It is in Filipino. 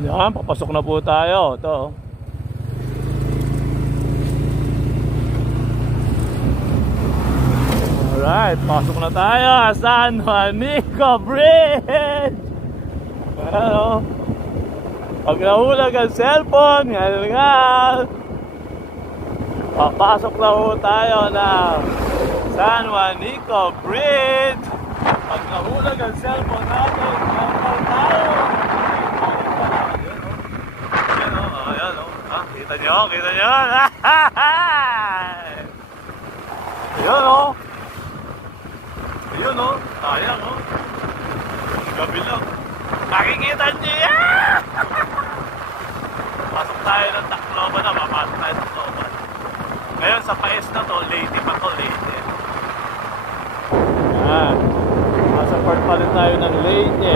Yan, papasok na po tayo. Ito. Alright, pasok na tayo. San Juanico Bridge. Ano? Pag nahulag ang cellphone, nga. Papasok na po tayo ng San Juanico Bridge. Pag nahulag ang cellphone natin, nakaw tayo. Ayan o. Kita nyo? Kita nyo? Ayan o. Ayun o, sayang o. Gabi lang. Nakikita niyo yan! Pasok tayo ng Tacloban na, papasok tayo ng Tacloban. Ngayon sa paes na to, Leyte pa to, Leyte. Yan. Nasa part pa rin tayo ng Leyte.